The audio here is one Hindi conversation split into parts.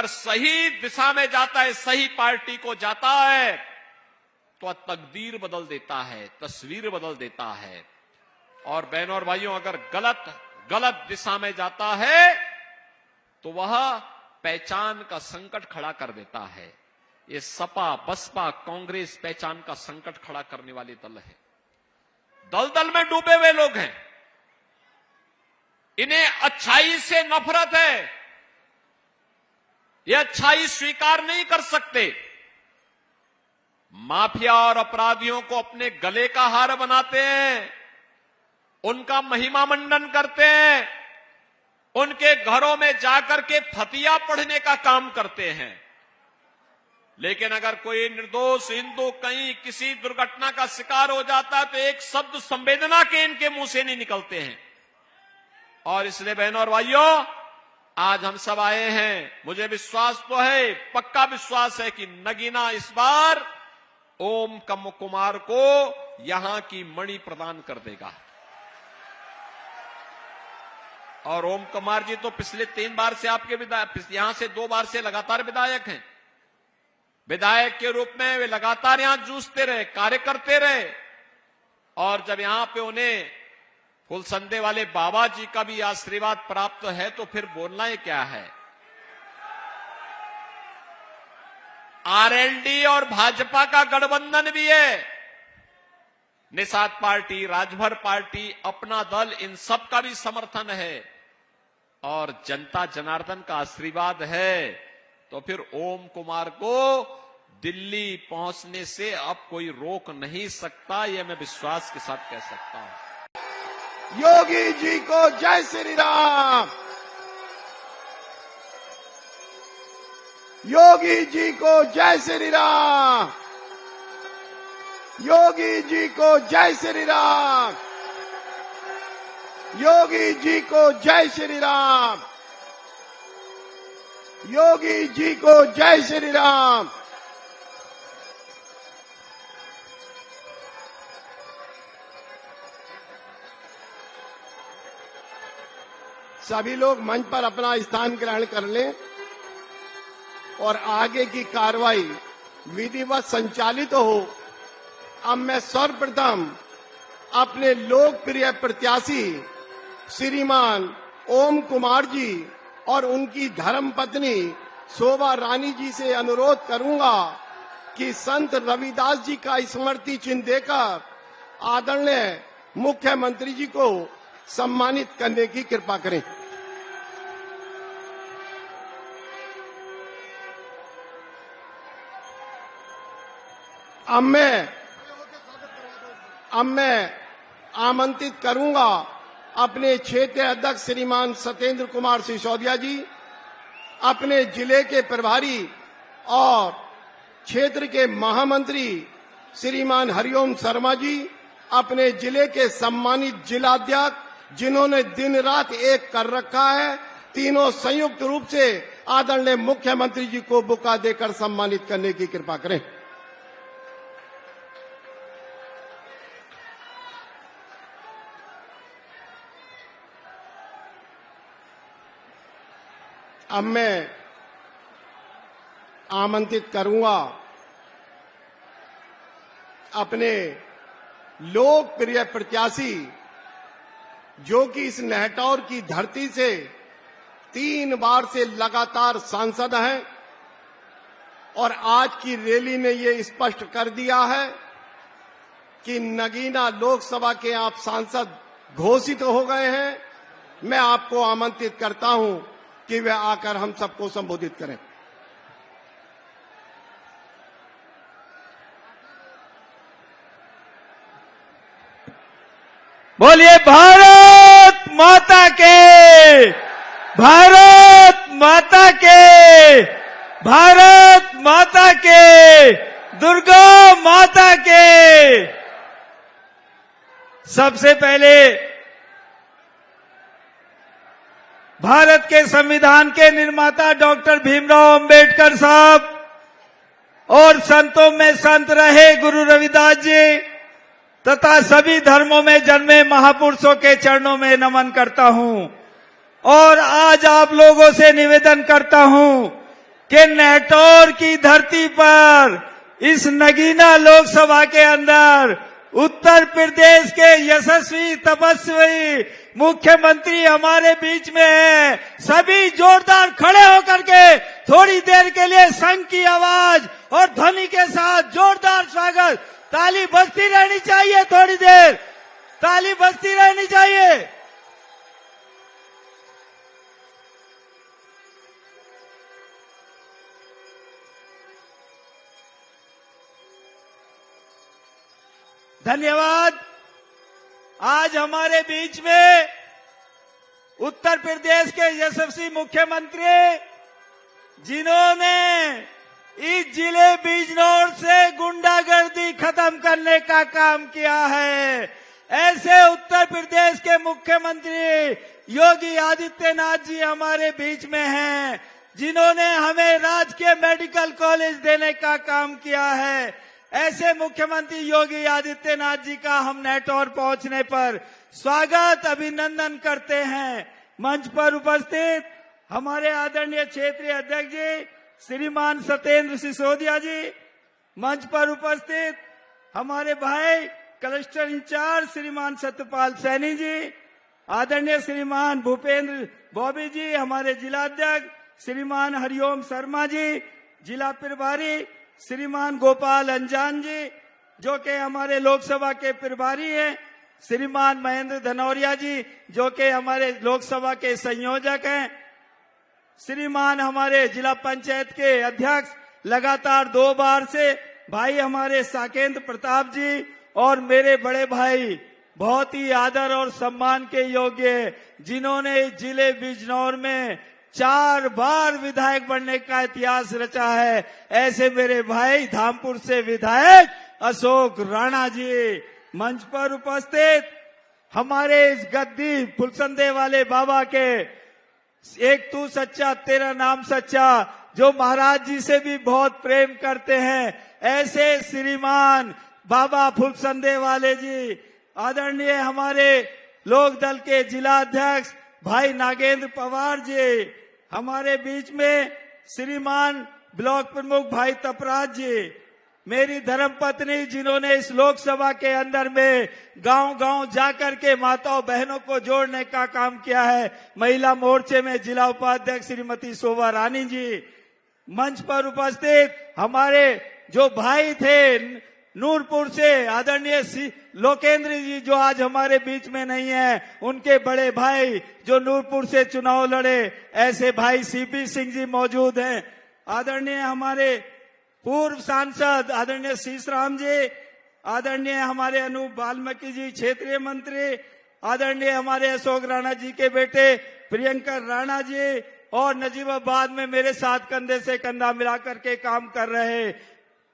अगर सही दिशा में जाता है, सही पार्टी को जाता है, तो तकदीर बदल देता है, तस्वीर बदल देता है। और बहनों और भाइयों, अगर गलत दिशा में जाता है तो वह पहचान का संकट खड़ा कर देता है। ये सपा, बसपा, कांग्रेस पहचान का संकट खड़ा करने वाले दल है। दलदल में डूबे हुए लोग हैं। इन्हें अच्छाई से नफरत है। ये अच्छाई स्वीकार नहीं कर सकते। माफिया और अपराधियों को अपने गले का हार बनाते हैं, उनका महिमा मंडन करते हैं, उनके घरों में जाकर के फतिया पढ़ने का काम करते हैं। लेकिन अगर कोई निर्दोष हिंदू कहीं किसी दुर्घटना का शिकार हो जाता है तो एक शब्द संवेदना के इनके मुंह से नहीं निकलते हैं। और इसलिए बहनों और भाइयों, आज हम सब आए हैं, मुझे विश्वास तो है, पक्का विश्वास है कि नगीना इस बार ओम कुमार को यहां की मणि प्रदान कर देगा। और ओम कुमार जी तो पिछले 3 बार से आपके यहां से 2 बार से लगातार विधायक हैं। विधायक के रूप में वे लगातार यहां जूझते रहे, कार्य करते रहे। और जब यहां पे उन्हें फुलसंदे वाले बाबा जी का भी आशीर्वाद प्राप्त है तो फिर बोलना ही क्या है। आरएलडी और भाजपा का गठबंधन भी है। निषाद पार्टी, राजभर पार्टी, अपना दल, इन सब का भी समर्थन है और जनता जनार्दन का आशीर्वाद है। तो फिर ओम कुमार को दिल्ली पहुंचने से अब कोई रोक नहीं सकता, यह मैं विश्वास के साथ कह सकता हूं। योगी जी को जय श्री राम। योगी जी को जय श्री राम। योगी जी को जय श्री राम। योगी जी को जय श्री राम। योगी जी को जय श्री राम। सभी लोग मंच पर अपना स्थान ग्रहण कर लें और आगे की कार्रवाई विधिवत संचालित हो। अब मैं सर्वप्रथम अपने लोकप्रिय प्रत्याशी श्रीमान ओम कुमार जी और उनकी धर्मपत्नी शोभा रानी जी से अनुरोध करूंगा कि संत रविदास जी का स्मृति चिन्ह देकर आदरणीय मुख्यमंत्री जी को सम्मानित करने की कृपा करें। अब मैं आमंत्रित करूंगा अपने क्षेत्र अध्यक्ष श्रीमान सत्येंद्र कुमार सिसोदिया जी, अपने जिले के प्रभारी और क्षेत्र के महामंत्री श्रीमान हरिओम शर्मा जी, अपने जिले के सम्मानित जिलाध्यक्ष जिन्होंने दिन रात एक कर रखा है, तीनों संयुक्त रूप से आदरणीय मुख्यमंत्री जी को बुका देकर सम्मानित करने की कृपा करें। अब मैं आमंत्रित करूंगा अपने लोकप्रिय प्रत्याशी जो कि इस नेहटौर की धरती से 3 बार से लगातार सांसद हैं और आज की रैली ने ये स्पष्ट कर दिया है कि नगीना लोकसभा के आप सांसद घोषित हो गए हैं। मैं आपको आमंत्रित करता हूं कि वे आकर हम सबको संबोधित करें। बोलिए भारत माता के, भारत माता के, भारत माता के, दुर्गा माता के। सबसे पहले भारत के संविधान के निर्माता डॉक्टर भीमराव अंबेडकर साहब और संतों में संत रहे गुरु रविदास जी तथा सभी धर्मों में जन्मे महापुरुषों के चरणों में नमन करता हूं और आज आप लोगों से निवेदन करता हूं कि नेटौर की धरती पर इस नगीना लोकसभा के अंदर उत्तर प्रदेश के यशस्वी तपस्वी मुख्यमंत्री हमारे बीच में है। सभी जोरदार खड़े होकर के थोड़ी देर के लिए संघ की आवाज और ध्वनि के साथ जोरदार स्वागत। ताली बजती रहनी चाहिए, थोड़ी देर ताली बजती रहनी चाहिए। धन्यवाद। आज हमारे बीच में उत्तर प्रदेश के यशस्वी मुख्यमंत्री, जिन्होंने इस जिले बिजनौर से गुंडागर्दी खत्म करने का काम किया है, ऐसे उत्तर प्रदेश के मुख्यमंत्री योगी आदित्यनाथ जी हमारे बीच में हैं, जिन्होंने हमें राजकीय मेडिकल कॉलेज देने का काम किया है। ऐसे मुख्यमंत्री योगी आदित्यनाथ जी का हम नेटौर पहुंचने पर स्वागत अभिनंदन करते हैं। मंच पर उपस्थित हमारे आदरणीय क्षेत्रीय अध्यक्ष जी श्रीमान सत्येंद्र सिसोदिया जी, मंच पर उपस्थित हमारे भाई क्लस्टर इंचार्ज श्रीमान सत्यपाल सैनी जी, आदरणीय श्रीमान भूपेंद्र बॉबी जी, हमारे जिलाध्यक्ष श्रीमान हरिओम शर्मा जी, जिला प्रभारी श्रीमान गोपाल अंजान जी, जो कि हमारे लोकसभा के प्रभारी हैं, श्रीमान महेंद्र धनौरिया जी, जो कि हमारे लोकसभा के संयोजक हैं, श्रीमान हमारे जिला पंचायत के अध्यक्ष लगातार 2 बार से भाई हमारे साकेंद्र प्रताप जी, और मेरे बड़े भाई बहुत ही आदर और सम्मान के योग्य, जिन्होंने जिले बिजनौर में 4 बार विधायक बनने का इतिहास रचा है, ऐसे मेरे भाई धामपुर से विधायक अशोक राणा जी। मंच पर उपस्थित हमारे इस गद्दी फुलसंदे वाले बाबा के एक तू सच्चा तेरा नाम सच्चा, जो महाराज जी से भी बहुत प्रेम करते हैं, ऐसे श्रीमान बाबा फुलसंदे वाले जी, आदरणीय हमारे लोक दल के जिला अध्यक्ष भाई नागेंद्र पवार जी, हमारे बीच में श्रीमान ब्लॉक प्रमुख भाई तपराज जी, मेरी धर्मपत्नी, जिन्होंने इस लोकसभा के अंदर में गांव-गांव जाकर के माताओं बहनों को जोड़ने का काम किया है, महिला मोर्चे में जिला उपाध्यक्ष श्रीमती शोभा रानी जी। मंच पर उपस्थित हमारे जो भाई थे नूरपुर से आदरणीय लोकेंद्र जी, जो आज हमारे बीच में नहीं है, उनके बड़े भाई जो नूरपुर से चुनाव लड़े, ऐसे भाई सीपी सिंह जी मौजूद हैं। आदरणीय हमारे पूर्व सांसद आदरणीय शीशराम जी, आदरणीय हमारे अनूप वाल्मीकि जी क्षेत्रीय मंत्री, आदरणीय हमारे अशोक राणा जी के बेटे प्रियंकर राणा जी, और नजीबाबाद में मेरे साथ कंधे से कंधा मिलाकर के काम कर रहे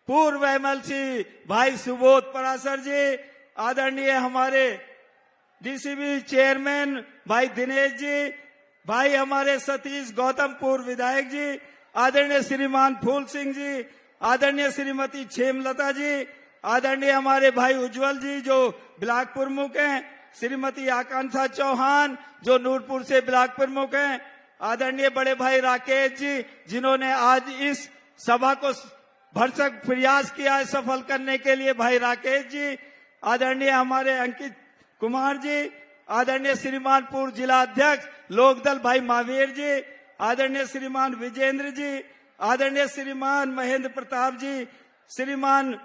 पूर्व एमएलसी भाई सुबोध पराशर जी, आदरणीय हमारे डीसीबी चेयरमैन भाई दिनेश जी, भाई हमारे सतीश गौतम पूर्व विधायक जी, आदरणीय श्रीमान फूल सिंह जी, आदरणीय श्रीमती क्षेमलता जी, आदरणीय हमारे भाई उज्जवल जी जो ब्लॉक प्रमुख हैं, श्रीमती आकांक्षा चौहान जो नूरपुर से ब्लॉक प्रमुख हैं, आदरणीय बड़े भाई राकेश जी, जिन्होंने आज इस सभा को भरसक प्रयास किया है सफल करने के लिए, भाई राकेश जी, आदरणीय हमारे अंकित कुमार जी, आदरणीय श्रीमान पूर्व जिला अध्यक्ष लोकदल भाई महावीर जी, आदरणीय श्रीमान विजेंद्र जी, आदरणीय श्रीमान महेंद्र प्रताप जी, श्रीमान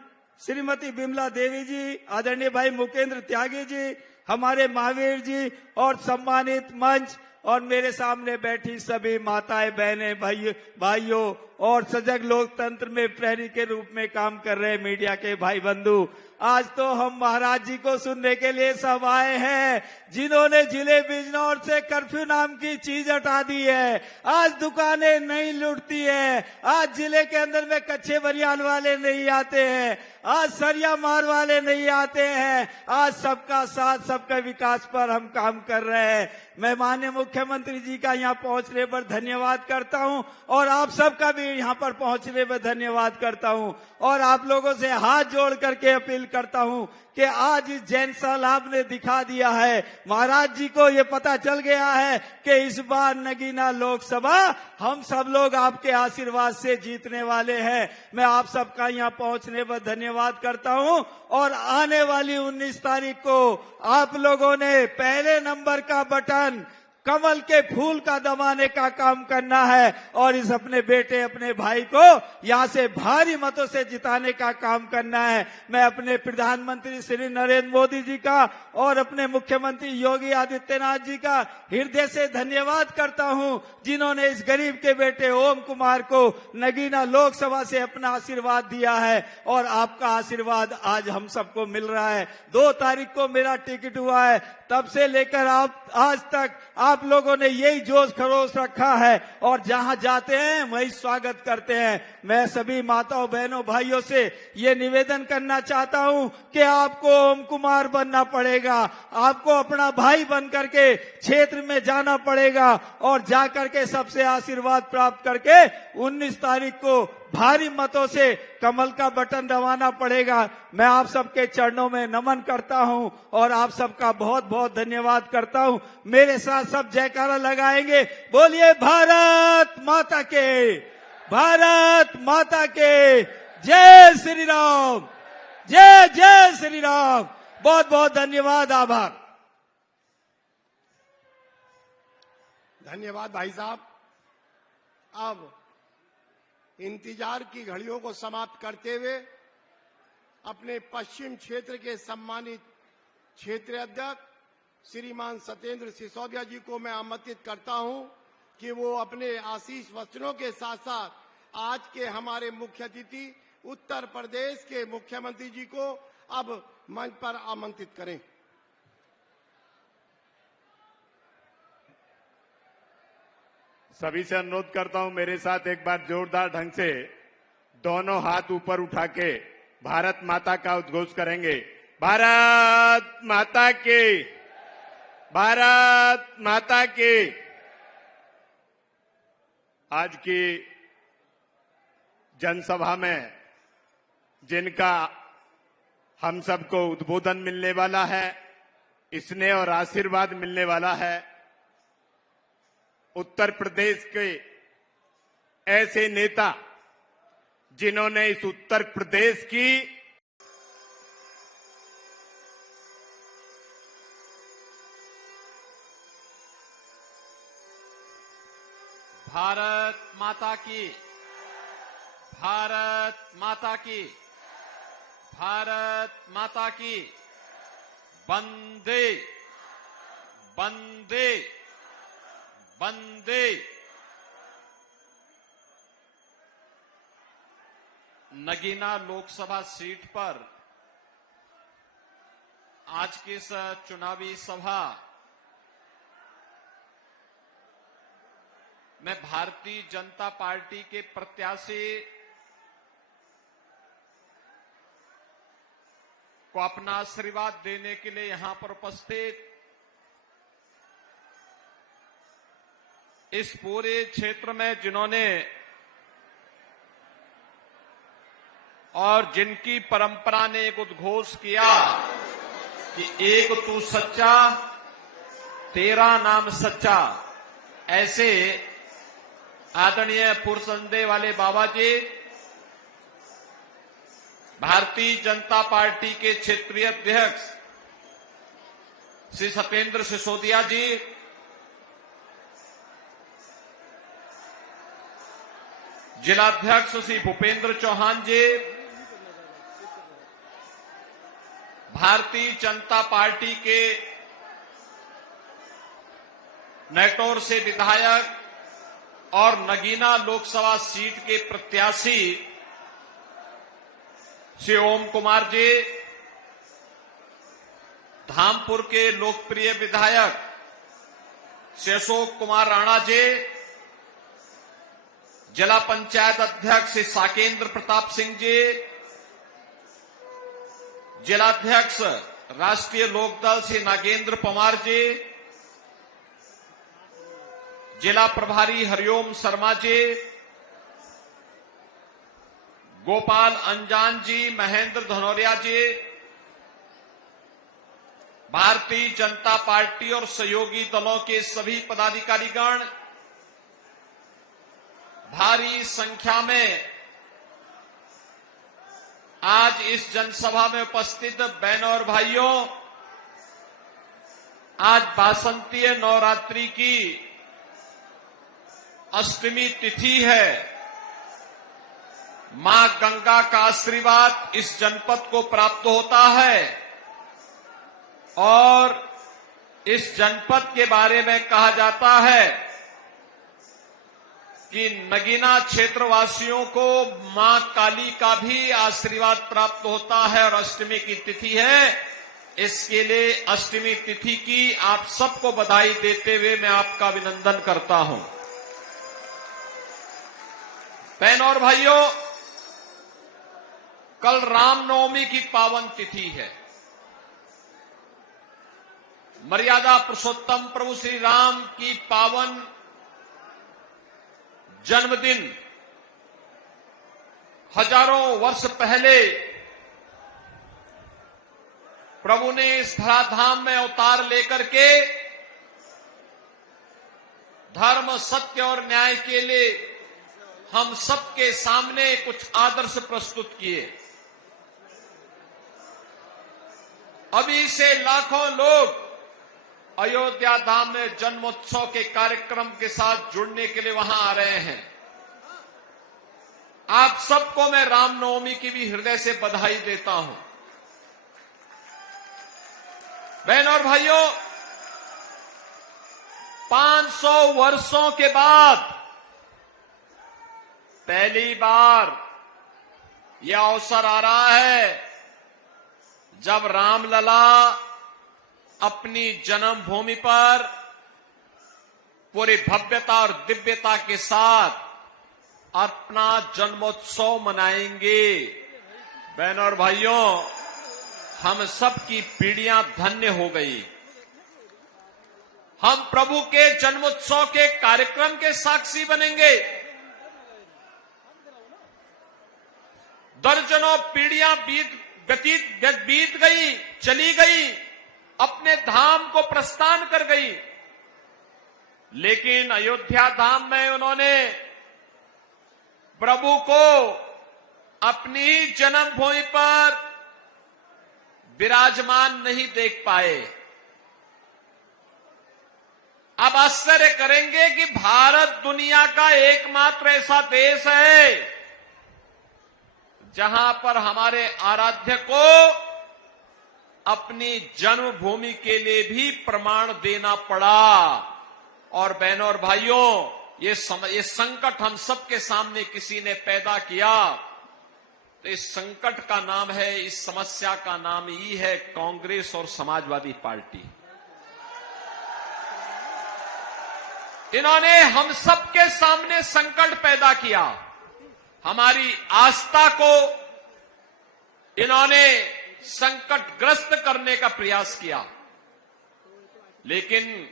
श्रीमती बिमला देवी जी, आदरणीय भाई मुकेंद्र त्यागी जी, हमारे महावीर जी, और सम्मानित मंच और मेरे सामने बैठी सभी माताएं बहनें भाइयों और सजग लोकतंत्र में प्रहरी के रूप में काम कर रहे मीडिया के भाई बंधु, आज तो हम महाराज जी को सुनने के लिए सब आए हैं, जिन्होंने जिले बिजनौर से कर्फ्यू नाम की चीज हटा दी है। आज दुकानें नहीं लूटती है, आज जिले के अंदर में कच्चे बनियान वाले नहीं आते हैं, आज सरिया मार वाले नहीं आते हैं, आज सबका साथ सबका विकास पर हम काम कर रहे हैं। मैं माननीय मुख्यमंत्री जी का यहाँ पहुंचने पर धन्यवाद करता हूं और आप सबका भी यहाँ पर पहुंचने में धन्यवाद करता हूँ और आप लोगों से हाथ जोड़ करके अपील करता हूँ कि आज इस जैन साहब ने दिखा दिया है, महाराज जी को ये पता चल गया है कि इस बार नगीना लोकसभा हम सब लोग आपके आशीर्वाद से जीतने वाले हैं। मैं आप सबका यहाँ पहुंचने पर धन्यवाद करता हूँ और आने वाली 19 तारीख को आप लोगों ने पहले नंबर का बटन कमल के फूल का दबाने का काम करना है और इस अपने बेटे अपने भाई को यहाँ से भारी मतों से जिताने का काम करना है। मैं अपने प्रधानमंत्री श्री नरेंद्र मोदी जी का और अपने मुख्यमंत्री योगी आदित्यनाथ जी का हृदय से धन्यवाद करता हूँ, जिन्होंने इस गरीब के बेटे ओम कुमार को नगीना लोकसभा से अपना आशीर्वाद दिया है और आपका आशीर्वाद आज हम सबको मिल रहा है। 2 तारीख को मेरा टिकट हुआ है, तब से लेकर आप आज तक आप लोगों ने यही जोश खरोश रखा है और जहां जाते हैं वही स्वागत करते हैं। मैं सभी माताओं बहनों भाइयों से ये निवेदन करना चाहता हूं कि आपको ओम कुमार बनना पड़ेगा, आपको अपना भाई बन करके क्षेत्र में जाना पड़ेगा और जाकर के सबसे आशीर्वाद प्राप्त करके 19 तारीख को भारी मतों से कमल का बटन दबाना पड़ेगा। मैं आप सबके चरणों में नमन करता हूं और आप सबका बहुत बहुत धन्यवाद करता हूं। मेरे साथ सब जयकारा लगाएंगे, बोलिए भारत माता के, भारत माता के, जय श्री राम, जय जय श्री राम। बहुत बहुत धन्यवाद, आभार। धन्यवाद भाई साहब। अब इंतजार की घड़ियों को समाप्त करते हुए अपने पश्चिम क्षेत्र के सम्मानित क्षेत्रीय अध्यक्ष श्रीमान सत्येंद्र सिसोदिया जी को मैं आमंत्रित करता हूं कि वो अपने आशीष वचनों के साथ साथ आज के हमारे मुख्य अतिथि उत्तर प्रदेश के मुख्यमंत्री जी को अब मंच पर आमंत्रित करें। सभी से अनुरोध करता हूं, मेरे साथ एक बार जोरदार ढंग से दोनों हाथ ऊपर उठा के भारत माता का उद्घोष करेंगे। भारत माता की, भारत माता की। आज की जनसभा में जिनका हम सबको उद्बोधन मिलने वाला है, स्नेह और आशीर्वाद मिलने वाला है, उत्तर प्रदेश के ऐसे नेता जिन्होंने इस उत्तर प्रदेश की भारत माता की, भारत माता की, भारत माता की। वंदे वंदे वंदे। नगीना लोकसभा सीट पर आज की इस चुनावी सभा में भारतीय जनता पार्टी के प्रत्याशी को अपना आशीर्वाद देने के लिए यहां पर उपस्थित इस पूरे क्षेत्र में जिन्होंने और जिनकी परंपरा ने एक उद्घोष किया कि एक तू सच्चा, तेरा नाम सच्चा, ऐसे आदरणीय पुरसंदेह वाले बाबा जी भारतीय जनता पार्टी के क्षेत्रीय अध्यक्ष श्री सत्येंद्र सिसोदिया जी, जिलाध्यक्ष श्री भूपेंद्र चौहान जी, भारतीय जनता पार्टी के नेटौर से विधायक और नगीना लोकसभा सीट के प्रत्याशी श्री ओम कुमार जी, धामपुर के लोकप्रिय विधायक श्री अशोक कुमार राणा जी, जिला पंचायत अध्यक्ष श्री साकेंद्र प्रताप सिंह जी, जिलाध्यक्ष राष्ट्रीय लोकदल श्री नागेंद्र पवार जी, जिला प्रभारी हरिओम शर्मा जी, गोपाल अंजान जी, महेंद्र धनौरिया जी, भारतीय जनता पार्टी और सहयोगी दलों के सभी पदाधिकारीगण, भारी संख्या में आज इस जनसभा में उपस्थित बहनों और भाइयों, आज वासंतीय नवरात्रि की अष्टमी तिथि है। मां गंगा का आशीर्वाद इस जनपद को प्राप्त होता है और इस जनपद के बारे में कहा जाता है कि नगीना क्षेत्रवासियों को मां काली का भी आशीर्वाद प्राप्त होता है और अष्टमी की तिथि है। इसके लिए अष्टमी तिथि की आप सबको बधाई देते हुए मैं आपका अभिनंदन करता हूं। बहनों और भाइयों, कल रामनवमी की पावन तिथि है। मर्यादा पुरुषोत्तम प्रभु श्री राम की पावन जन्मदिन हजारों वर्ष पहले प्रभु ने इस धराधाम में अवतार लेकर के धर्म, सत्य और न्याय के लिए हम सबके सामने कुछ आदर्श प्रस्तुत किए। अभी से लाखों लोग अयोध्या धाम में जन्मोत्सव के कार्यक्रम के साथ जुड़ने के लिए वहां आ रहे हैं। आप सबको मैं रामनवमी की भी हृदय से बधाई देता हूं। बहनों और भाइयों, 500 वर्षों के बाद पहली बार यह अवसर आ रहा है जब रामलला अपनी जन्मभूमि पर पूरी भव्यता और दिव्यता के साथ अपना जन्मोत्सव मनाएंगे। बहनों और भाइयों, हम सब की पीढ़ियां धन्य हो गई। हम प्रभु के जन्मोत्सव के कार्यक्रम के साक्षी बनेंगे। दर्जनों पीढ़ियां बीत गई, चली गई, अपने धाम को प्रस्थान कर गई, लेकिन अयोध्या धाम में उन्होंने प्रभु को अपनी जन्मभूमि पर विराजमान नहीं देख पाए। अब आश्चर्य करेंगे कि भारत दुनिया का एकमात्र ऐसा देश है जहां पर हमारे आराध्य को अपनी जन्मभूमि के लिए भी प्रमाण देना पड़ा। और बहनों और भाइयों, ये संकट हम सबके सामने किसी ने पैदा किया, तो इस संकट का नाम है, इस समस्या का नाम ही है कांग्रेस और समाजवादी पार्टी। इन्होंने हम सबके सामने संकट पैदा किया। हमारी आस्था को इन्होंने संकटग्रस्त करने का प्रयास किया, लेकिन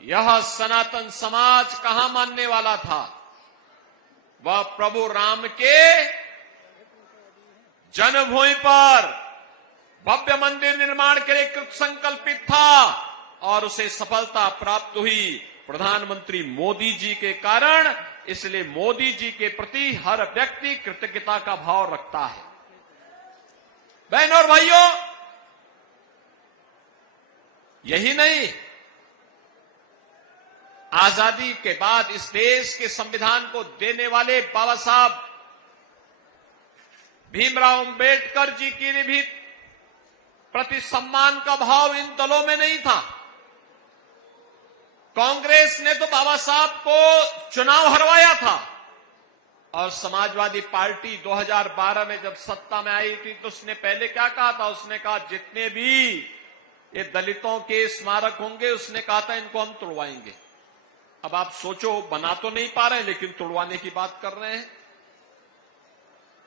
यह सनातन समाज कहां मानने वाला था। वह प्रभु राम के जन्मभूमि पर भव्य मंदिर निर्माण के लिए कृत संकल्पित था और उसे सफलता प्राप्त हुई प्रधानमंत्री मोदी जी के कारण। इसलिए मोदी जी के प्रति हर व्यक्ति कृतज्ञता का भाव रखता है। बहनों और भाइयों, यही नहीं, आजादी के बाद इस देश के संविधान को देने वाले बाबा साहब भीमराव अंबेडकर जी की भी प्रति सम्मान का भाव इन दलों में नहीं था। कांग्रेस ने तो बाबा साहब को चुनाव हरवाया था और समाजवादी पार्टी 2012 में जब सत्ता में आई थी तो उसने पहले क्या कहा था? उसने कहा जितने भी ये दलितों के स्मारक होंगे, उसने कहा था इनको हम तोड़वाएंगे। अब आप सोचो, बना तो नहीं पा रहे लेकिन तोड़वाने की बात कर रहे हैं।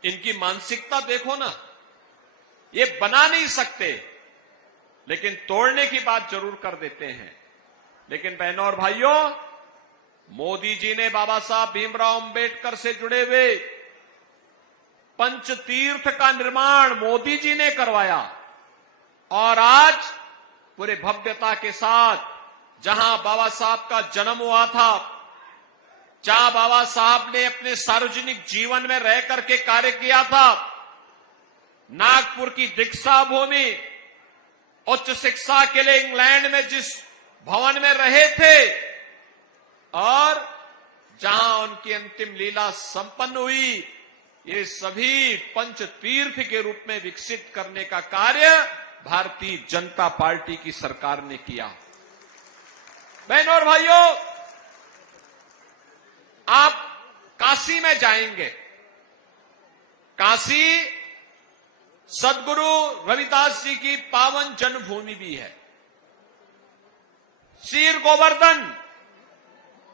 इनकी मानसिकता देखो ना, ये बना नहीं सकते लेकिन तोड़ने की बात जरूर कर देते हैं। लेकिन बहनों और भाइयों, मोदी जी ने बाबा साहब भीमराव अंबेडकर से जुड़े हुए पंचतीर्थ का निर्माण मोदी जी ने करवाया और आज पूरे भव्यता के साथ जहां बाबा साहब का जन्म हुआ था, जहां बाबा साहब ने अपने सार्वजनिक जीवन में रह करके कार्य किया था, नागपुर की दीक्षा भूमि, उच्च शिक्षा के लिए इंग्लैंड में जिस भवन में रहे थे और जहां उनकी अंतिम लीला संपन्न हुई, ये सभी पंच तीर्थ के रूप में विकसित करने का कार्य भारतीय जनता पार्टी की सरकार ने किया। बहनों और भाइयों, आप काशी में जाएंगे। काशी सदगुरु रविदास जी की पावन जन्मभूमि भी है। शीर गोवर्धन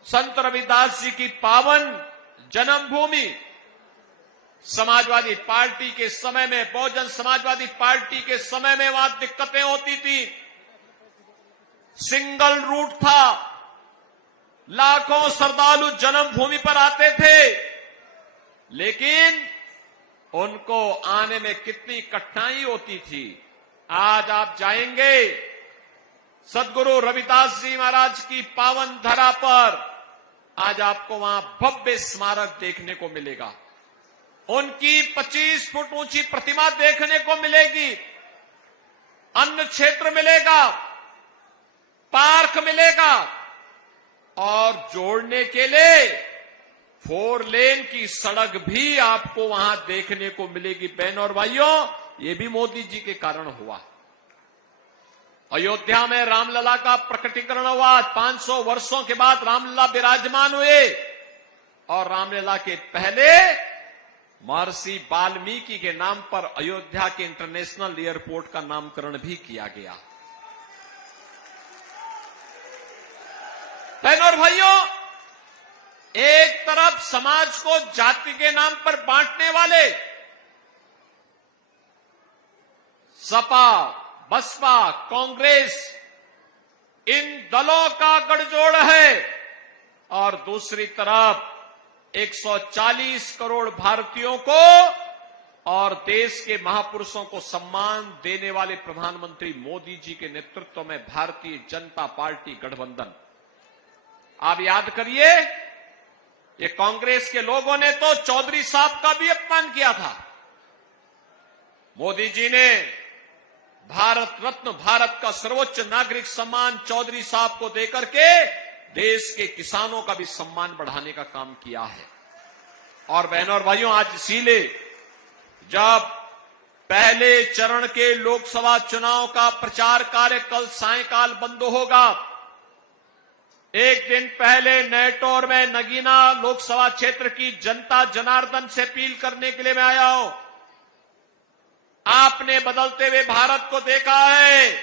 संत रविदास जी की पावन जन्मभूमि। समाजवादी पार्टी के समय में, बहुजन समाजवादी पार्टी के समय में वहां दिक्कतें होती थी, सिंगल रूट था, लाखों श्रद्धालु जन्मभूमि पर आते थे, लेकिन उनको आने में कितनी कठिनाई होती थी। आज आप जाएंगे सदगुरु रविदास जी महाराज की पावन धरा पर, आज आपको वहां भव्य स्मारक देखने को मिलेगा, उनकी 25 फुट ऊंची प्रतिमा देखने को मिलेगी, अन्न क्षेत्र मिलेगा, पार्क मिलेगा और जोड़ने के लिए 4 लेन की सड़क भी आपको वहां देखने को मिलेगी। बहनों और भाइयों, ये भी मोदी जी के कारण हुआ। अयोध्या में रामलला का प्रकटीकरण हुआ, 500 वर्षों के बाद रामलला विराजमान हुए और रामलला के पहले महर्षि वाल्मीकि के नाम पर अयोध्या के इंटरनेशनल एयरपोर्ट का नामकरण भी किया गया। बहनों और भाइयों, एक तरफ समाज को जाति के नाम पर बांटने वाले सपा, बसपा, कांग्रेस, इन दलों का गठजोड़ है और दूसरी तरफ 140 करोड़ भारतीयों को और देश के महापुरुषों को सम्मान देने वाले प्रधानमंत्री मोदी जी के नेतृत्व में भारतीय जनता पार्टी गठबंधन। आप याद करिए, ये कांग्रेस के लोगों ने तो चौधरी साहब का भी अपमान किया था। मोदी जी ने भारत रत्न, भारत का सर्वोच्च नागरिक सम्मान चौधरी साहब को देकर के देश के किसानों का भी सम्मान बढ़ाने का काम किया है। और बहनों और भाइयों, आज इसीलिए जब पहले चरण के लोकसभा चुनाव का प्रचार कार्य कल सायंकाल बंद होगा, एक दिन पहले नेटौर में नगीना लोकसभा क्षेत्र की जनता जनार्दन से अपील करने के लिए मैं आया हूं। आपने बदलते हुए भारत को देखा है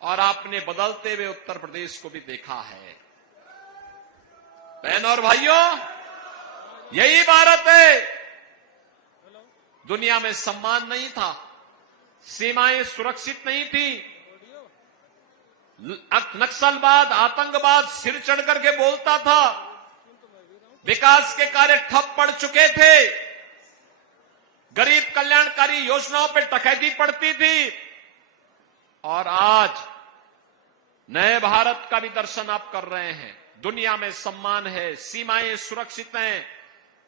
और आपने बदलते हुए उत्तर प्रदेश को भी देखा है। बहनों और भाइयों, यही भारत है। दुनिया में सम्मान नहीं था, सीमाएं सुरक्षित नहीं थी, नक्सलवाद, आतंकवाद सिर चढ़ करके बोलता था, विकास के कार्य ठप पड़ चुके थे, गरीब कल्याणकारी योजनाओं पर डकैती पड़ती थी। और आज नए भारत का भी दर्शन आप कर रहे हैं। दुनिया में सम्मान है, सीमाएं सुरक्षित हैं,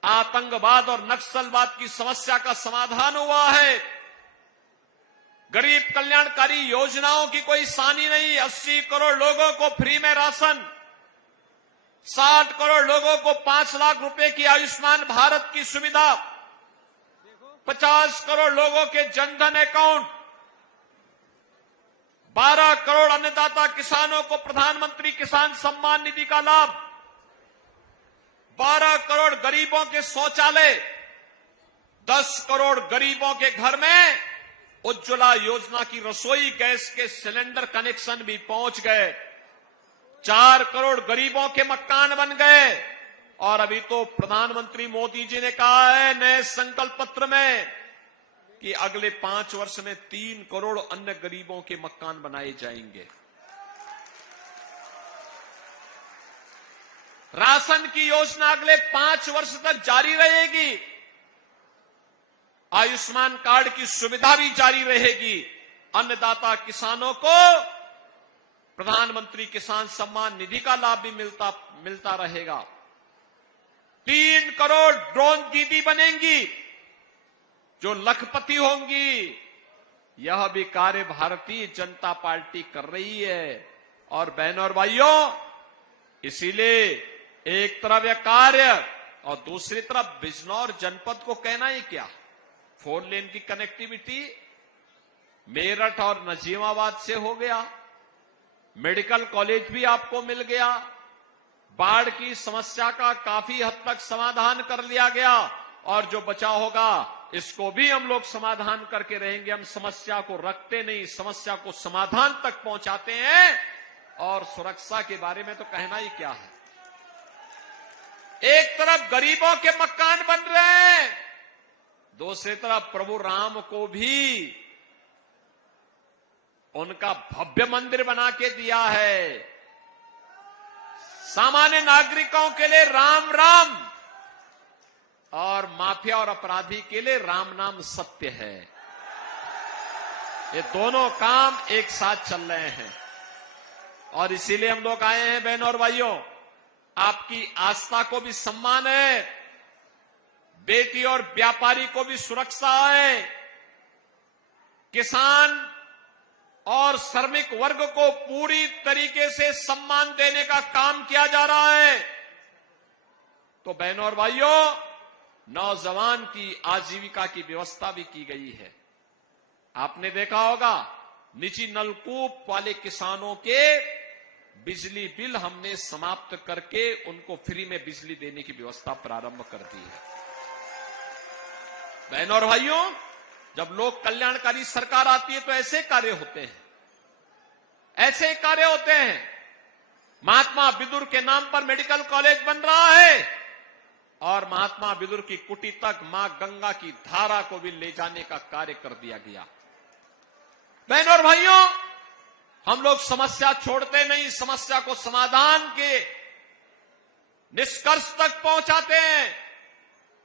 आतंकवाद और नक्सलवाद की समस्या का समाधान हुआ है, गरीब कल्याणकारी योजनाओं की कोई सानी नहीं। 80 करोड़ लोगों को फ्री में राशन, 60 करोड़ लोगों को 5 लाख रुपए की आयुष्मान भारत की सुविधा, 50 करोड़ लोगों के जनधन अकाउंट, 12 करोड़ अन्नदाता किसानों को प्रधानमंत्री किसान सम्मान निधि का लाभ, 12 करोड़ गरीबों के शौचालय, 10 करोड़ गरीबों के घर में उज्ज्वला योजना की रसोई गैस के सिलेंडर कनेक्शन भी पहुंच गए, 4 करोड़ गरीबों के मकान बन गए। और अभी तो प्रधानमंत्री मोदी जी ने कहा है नए संकल्प पत्र में कि अगले 5 वर्ष में 3 करोड़ अन्य गरीबों के मकान बनाए जाएंगे। राशन की योजना अगले 5 वर्ष तक जारी रहेगी। आयुष्मान कार्ड की सुविधा भी जारी रहेगी। अन्नदाता किसानों को प्रधानमंत्री किसान सम्मान निधि का लाभ भी मिलता रहेगा। 3 करोड़ ड्रोन दीदी बनेंगी जो लखपति होंगी। यह भी कार्य भारतीय जनता पार्टी कर रही है। और बहनों और भाइयों, इसीलिए एक तरफ यह कार्य और दूसरी तरफ बिजनौर जनपद को कहना ही क्या, 4 लेन की कनेक्टिविटी मेरठ और नजीमाबाद से हो गया, मेडिकल कॉलेज भी आपको मिल गया, बाढ़ की समस्या का काफी हद तक समाधान कर लिया गया और जो बचा होगा इसको भी हम लोग समाधान करके रहेंगे। हम समस्या को रखते नहीं, समस्या को समाधान तक पहुंचाते हैं। और सुरक्षा के बारे में तो कहना ही क्या है। एक तरफ गरीबों के मकान बन रहे हैं, दूसरी तरफ प्रभु राम को भी उनका भव्य मंदिर बना के दिया है। सामान्य नागरिकों के लिए राम राम और माफिया और अपराधी के लिए राम नाम सत्य है। ये दोनों काम एक साथ चल रहे हैं और इसीलिए हम लोग आए हैं। बहनों और भाइयों, आपकी आस्था को भी सम्मान है, बेटी और व्यापारी को भी सुरक्षा है, किसान और श्रमिक वर्ग को पूरी तरीके से सम्मान देने का काम किया जा रहा है। तो बहनों और भाइयों, नौजवान की आजीविका की व्यवस्था भी की गई है। आपने देखा होगा, निजी नलकूप वाले किसानों के बिजली बिल हमने समाप्त करके उनको फ्री में बिजली देने की व्यवस्था प्रारंभ कर दी है। बहनों और भाइयों, जब लोक कल्याणकारी सरकार आती है तो ऐसे कार्य होते हैं, ऐसे कार्य होते हैं। महात्मा विदुर के नाम पर मेडिकल कॉलेज बन रहा है और महात्मा विदुर की कुटी तक मां गंगा की धारा को भी ले जाने का कार्य कर दिया गया। बहनों और भाइयों, हम लोग समस्या छोड़ते नहीं, समस्या को समाधान के निष्कर्ष तक पहुंचाते हैं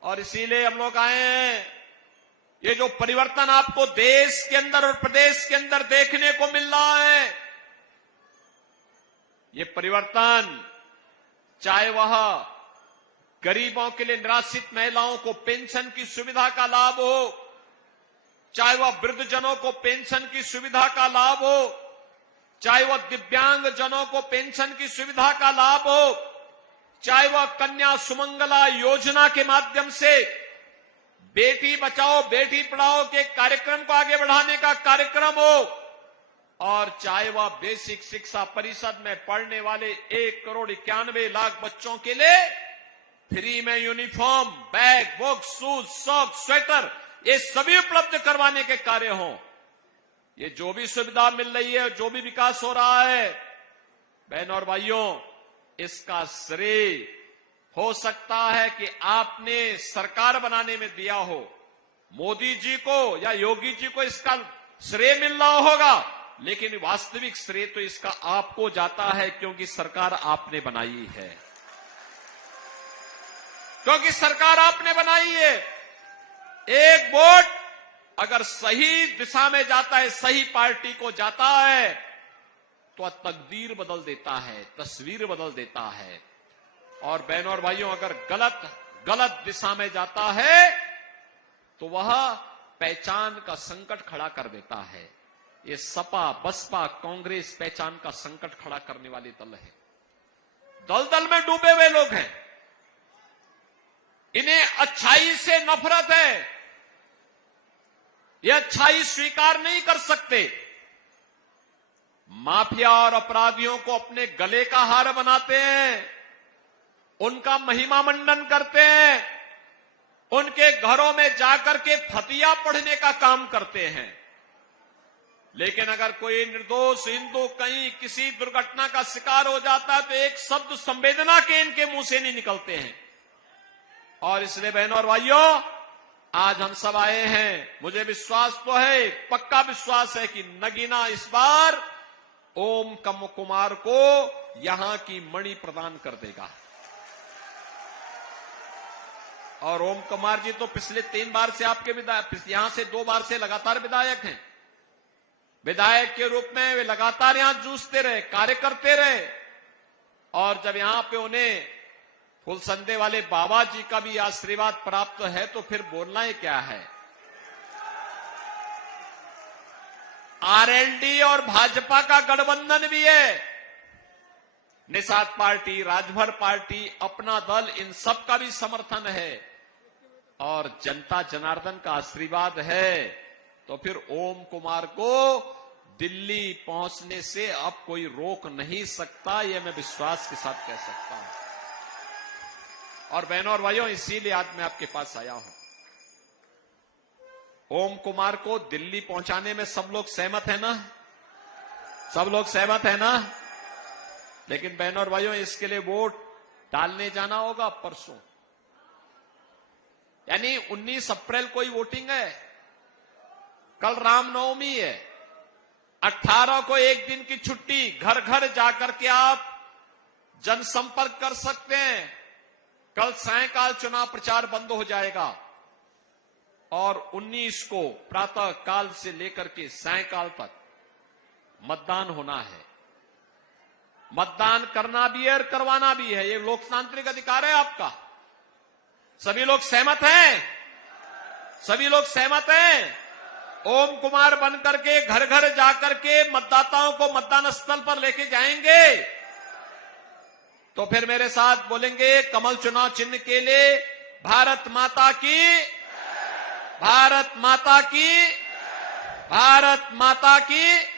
और इसीलिए हम लोग आए हैं। ये जो परिवर्तन आपको देश के अंदर और प्रदेश के अंदर देखने को मिल रहा है, ये परिवर्तन चाहे वह गरीबों के लिए निराश्रित महिलाओं को पेंशन की सुविधा का लाभ हो, चाहे वह वृद्धजनों को पेंशन की सुविधा का लाभ हो, चाहे वह दिव्यांग जनों को पेंशन की सुविधा का लाभ हो, चाहे वह कन्या सुमंगला योजना के माध्यम से बेटी बचाओ बेटी पढ़ाओ के कार्यक्रम को आगे बढ़ाने का कार्यक्रम हो, और चाहे वह बेसिक शिक्षा परिषद में पढ़ने वाले 1,91,00,000 बच्चों के लिए फ्री में uniform, bag, book, shoes, socks, sweater, ये सभी उपलब्ध करवाने के कार्य हों। ये जो भी सुविधा मिल रही है, जो भी विकास हो रहा है, बहनों और भाइयों, इसका श्रेय हो सकता है कि आपने सरकार बनाने में दिया हो, मोदी जी को या योगी जी को इसका श्रेय मिल रहा होगा, लेकिन वास्तविक श्रेय तो इसका आपको जाता है, क्योंकि सरकार आपने बनाई है, क्योंकि सरकार आपने बनाई है। एक वोट अगर सही दिशा में जाता है, सही पार्टी को जाता है, तो तकदीर बदल देता है, तस्वीर बदल देता है। और बहनों और भाइयों, अगर गलत दिशा में जाता है तो वह पहचान का संकट खड़ा कर देता है। ये सपा, बसपा, कांग्रेस पहचान का संकट खड़ा करने वाले दल है, दलदल में डूबे हुए लोग हैं। इन्हें अच्छाई से नफरत है, ये अच्छाई स्वीकार नहीं कर सकते। माफिया और अपराधियों को अपने गले का हार बनाते हैं, उनका महिमा मंडन करते हैं, उनके घरों में जाकर के फतिया पढ़ने का काम करते हैं। लेकिन अगर कोई निर्दोष हिंदू कहीं किसी दुर्घटना का शिकार हो जाता है तो एक शब्द संवेदना के इनके मुंह से नहीं निकलते हैं। और इसलिए बहनों और भाइयों, आज हम सब आए हैं, मुझे विश्वास तो है, पक्का विश्वास है कि नगीना इस बार ओम कुमार को यहां की मणि प्रदान कर देगा। और ओम कुमार जी तो पिछले 3 बार से आपके विधायक, यहां से 2 बार से लगातार विधायक हैं। विधायक के रूप में वे लगातार यहां जूझते रहे, कार्य करते रहे, और जब यहां पे उन्हें फुलसंदे वाले बाबा जी का भी आशीर्वाद प्राप्त है तो फिर बोलना ही क्या है। आरएलडी और भाजपा का गठबंधन भी है, निषाद पार्टी, राजभर पार्टी, अपना दल, इन सब का भी समर्थन है और जनता जनार्दन का आशीर्वाद है। तो फिर ओम कुमार को दिल्ली पहुंचने से अब कोई रोक नहीं सकता, यह मैं विश्वास के साथ कह सकता हूं। और बहनों और भाइयों, इसीलिए आज मैं आपके पास आया हूं। ओम कुमार को दिल्ली पहुंचाने में सब लोग सहमत है ना? सब लोग सहमत है ना? लेकिन बहनों और भाइयों, इसके लिए वोट डालने जाना होगा परसों, यानी 19 अप्रैल को ही वोटिंग है। कल रामनवमी है, 18 को एक दिन की छुट्टी, घर घर जाकर के आप जनसंपर्क कर सकते हैं। कल सायंकाल चुनाव प्रचार बंद हो जाएगा और 19 को प्रातः काल से लेकर के सायंकाल तक मतदान होना है। मतदान करना भी है और करवाना भी है, ये लोकतांत्रिक अधिकार है आपका। सभी लोग सहमत हैं? सभी लोग सहमत हैं? ओम कुमार बनकर के घर घर जाकर के मतदाताओं को मतदान स्थल पर लेके जाएंगे? तो फिर मेरे साथ बोलेंगे, कमल चुनाव चिन्ह के लिए भारत माता की, भारत माता की, भारत माता की।